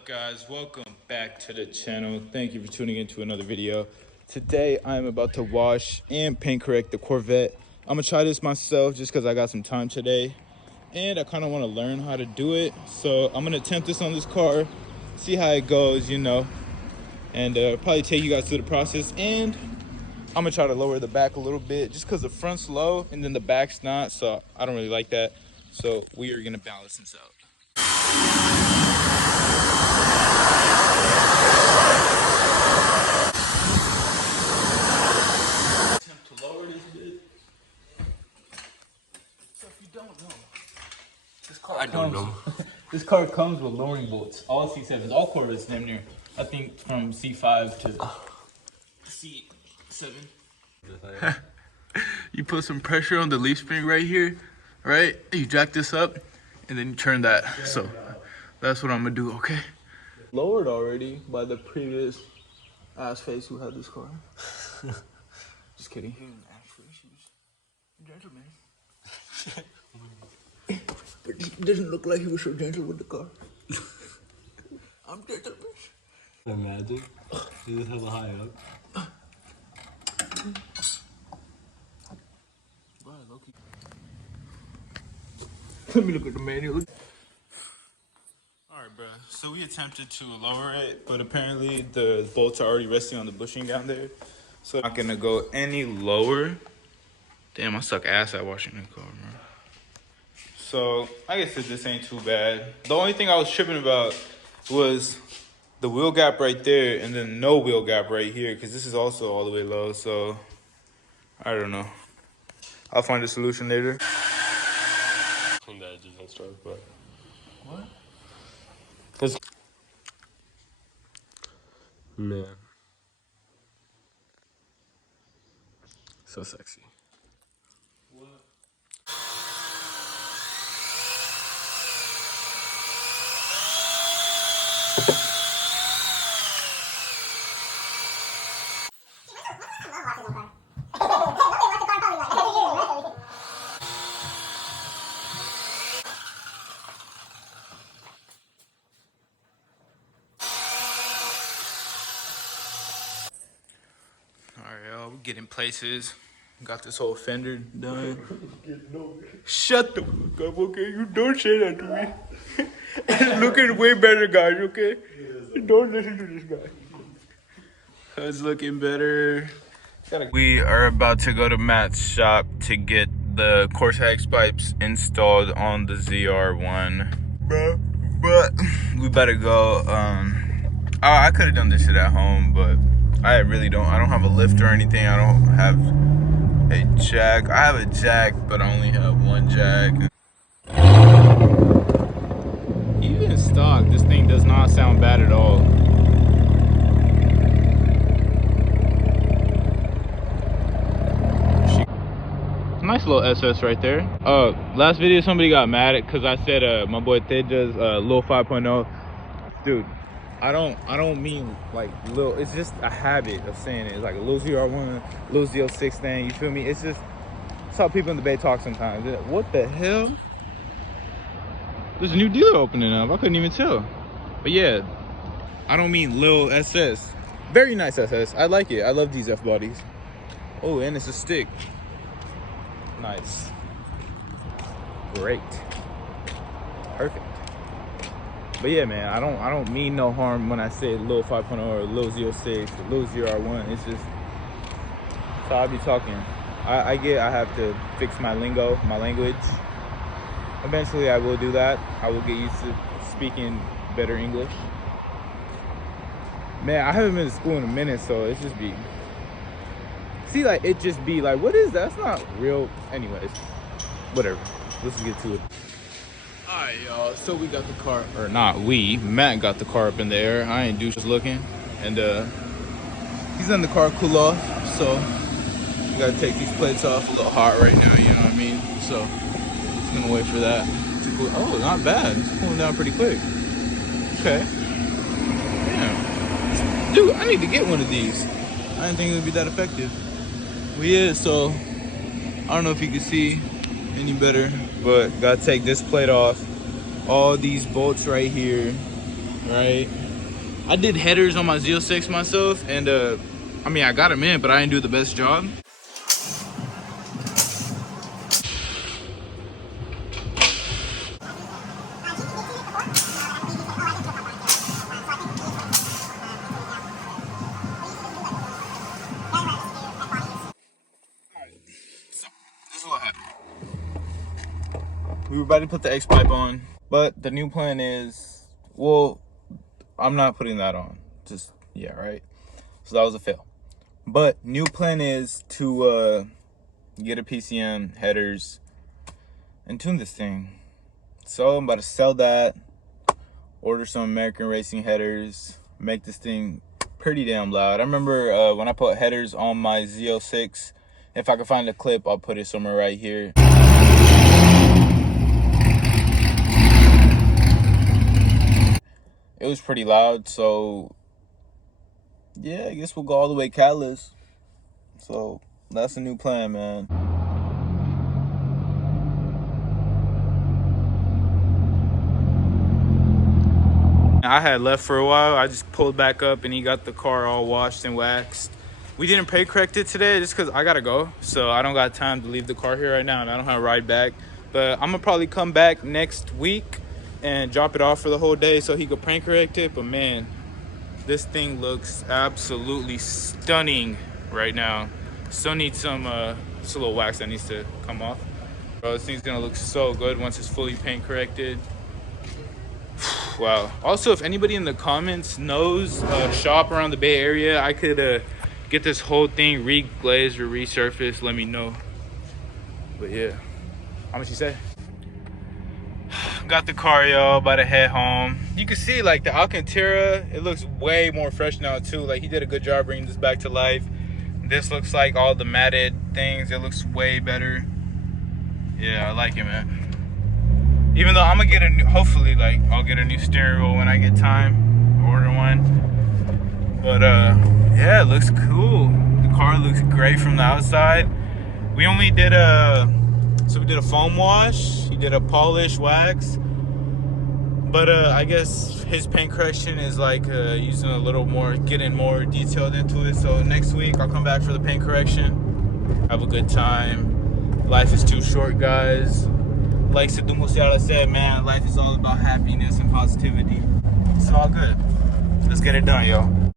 up, guys? Welcome back to the channel. Thank you for tuning into another video. Today I'm about to wash and paint correct the Corvette. I'm gonna try this myself just because I got some time today and I kind of want to learn how to do it. So I'm gonna attempt this on this car, see how it goes, and probably take you guys through the process. And I'm gonna try to lower the back a little bit just because the front's low and then the back's not, so I don't really like that. So we are gonna balance this out. To lower this bit. So if you don't know, this car comes with lowering bolts. All C7s, all Corvettes damn near. I think from C5 to C7. You put some pressure on the leaf spring right here, right? You jack this up, and then you turn that. So that's what I'm gonna do, okay? Lowered already by the previous ass face who had this car. Just kidding. Gentleman. It doesn't look like he was so gentle with the car. I'm gentleman. Imagine. He was hella high up. Let me look at the manual. Alright, bro. So we attempted to lower it, but apparently the bolts are already resting on the bushing down there. So I'm not gonna go any lower. Damn, I suck ass at washing the car, bro. So I guess this ain't too bad. The only thing I was tripping about was the wheel gap right there and then no wheel gap right here, because this is also all the way low. So I don't know. I'll find a solution later. Clean the edges and stuff, but What? Cause man, so sexy. What? Alright, y'all, we're getting places. Got this whole fender done. Shut the fuck up, okay? You don't say that to me. It's looking way better, guys, okay? Don't listen to this guy. It's looking better. We are about to go to Matt's shop to get the Cortex pipes installed on the ZR1. But we better go. I could have done this shit at home, but I really don't. I don't have a lift or anything. I don't have a jack. I have a jack, but I only have one jack. Even stock, this thing does not sound bad at all. Nice little SS right there. Last video somebody got mad at because I said my boy Teja's Lil 5.0. Dude, I don't mean like Lil. It's just a habit of saying it. It's like a Lil ZR1, Lil Z06 thing. You feel me? It's just it's how people in the Bay talk sometimes. What the hell? There's a new dealer opening up. I couldn't even tell. But yeah, I don't mean Lil SS. Very nice SS. I like it. I love these F bodies. Oh, and it's a stick. Nice. Great. Perfect. But yeah, man, I don't mean no harm when I say Lil 5.0 or Lil 06 or Lil ZR1. It's just that's how I be talking. I have to fix my lingo, my language. Eventually I will do that. I will get used to speaking better English. Man, I haven't been to school in a minute, so it's just be see, like, it just be like, what is that? That's not real. Anyways, whatever. Let's just get to it. All right, y'all. So we got the car, or not we. Matt got the car up in the air. I ain't douche looking, and he's letting the car cool off. So we gotta take these plates off. A little hot right now, you know what I mean? So just gonna wait for that to cool. Oh, not bad. It's cooling down pretty quick. Okay. Yeah. Dude, I need to get one of these. I didn't think it would be that effective. Well, yeah, so I don't know if you can see any better, but gotta take this plate off. All these bolts right here right? I did headers on my Z06 myself, and I mean, I got them in, but I didn't do the best job. So, this is what happened. We were about to put the X pipe on, but the new plan is, well, I'm not putting that on. Just, yeah, right? So that was a fail. But new plan is to get a PCM, headers, and tune this thing. So I'm about to sell that, order some American Racing headers, make this thing pretty damn loud. I remember when I put headers on my Z06, if I can find a clip, I'll put it somewhere right here. It was pretty loud, so yeah, I guess we'll go all the way catalyst. So that's the new plan, man. I had left for a while. I just pulled back up and he got the car all washed and waxed. We didn't pay correct it today just because I gotta go. So I don't got time to leave the car here right now and I don't have a ride back. But I'm gonna probably come back next week and drop it off for the whole day so he could paint correct it. But man, this thing looks absolutely stunning right now. Still needs some, just a little wax that needs to come off. Bro, this thing's gonna look so good once it's fully paint corrected. Wow. Also, if anybody in the comments knows a shop around the Bay Area, I could get this whole thing re-glazed or resurfaced, let me know. But yeah, how much you say? Got the car, y'all, about to head home. You can see like the Alcantara, it looks way more fresh now too. Like he did a good job bringing this back to life. This looks like all the matted things, it looks way better. Yeah, I like it, man. Even though I'm gonna get a new, hopefully like I'll get a new steering wheel when I get time, order one. But yeah, it looks cool. The car looks great from the outside. We only did so we did a foam wash, he did a polish wax, but I guess his paint correction is like using a little more, getting more detailed into it. So next week I'll come back for the paint correction. Have a good time. Life is too short, guys. Like Sidhu Musiala said, man, life is all about happiness and positivity. It's all good. Let's get it done, yo.